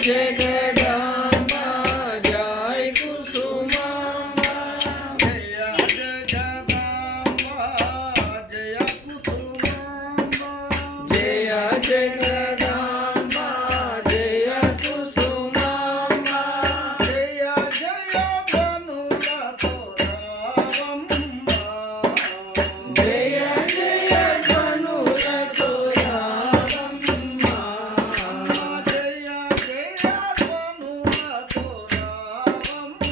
జగదాంబ జయ కుసుమాంబ జయ జగదాంబ జయ కుసుమాంబ జయ జగదాంబ జయ కుసుమాంబ జయ జయ ధనులతో రావమ్మ జయ జయ ధనులతో రావమ్మ జయ జయ ధనులతో రావమ్మ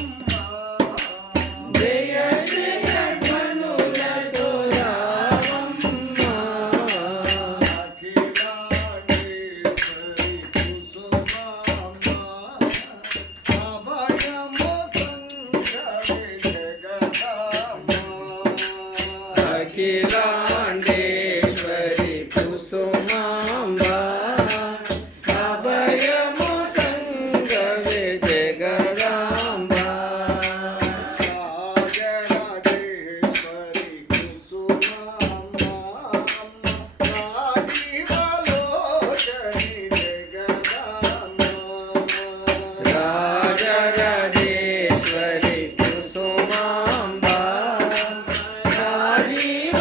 జయ జయ ధనులతో రావమ్మ అఖిలాండేశ్వరి కుసుమాంబ అభయము సంగమే జగదాంబ అఖిలాండేశ్వరి కుసుమాంబ అభయము సంగవే జగదాంబ రాజరాజేశ్వరి కుసుమాంబ రాజీవలోచని జగదాంబ రాజరాజేశ్వరి కుసుమాంబ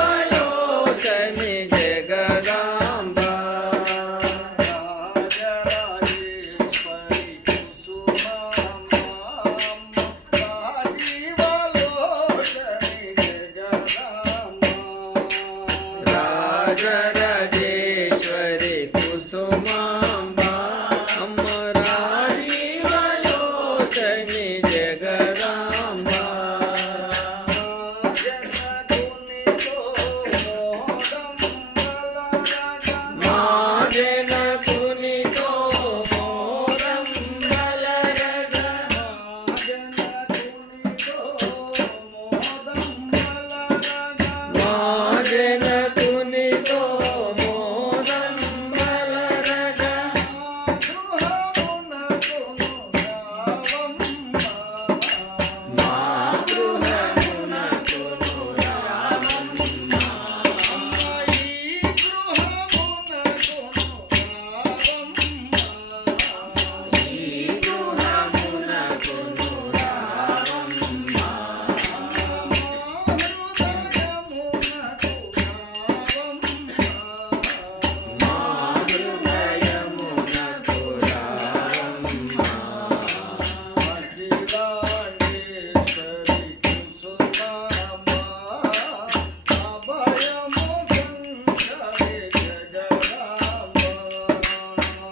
రాజీవలోచని జగదాంబ రాజరాజేశ్వరి కుసుమాంబ రాజీవలోచని జగదాంబ రాజరాజేశ్వరి కుసుమాంబ అమ్మ రాజీవలోచని జగదాంబ జనకునితో మోదం బలరగ మా జనకునితో మోదం బలరగ మా గృహమునకును రావమ్మ ఈ గృహమునకును రావమ్మ మా హృదయమునకు రావమ్మ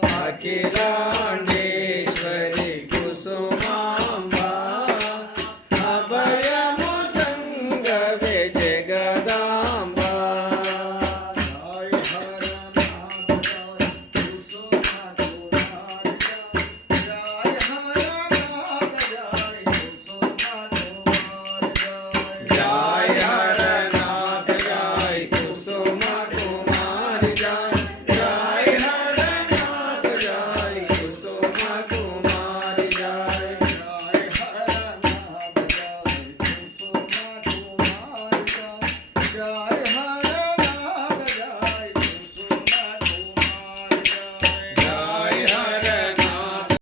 అఖిలాండేశ్వరి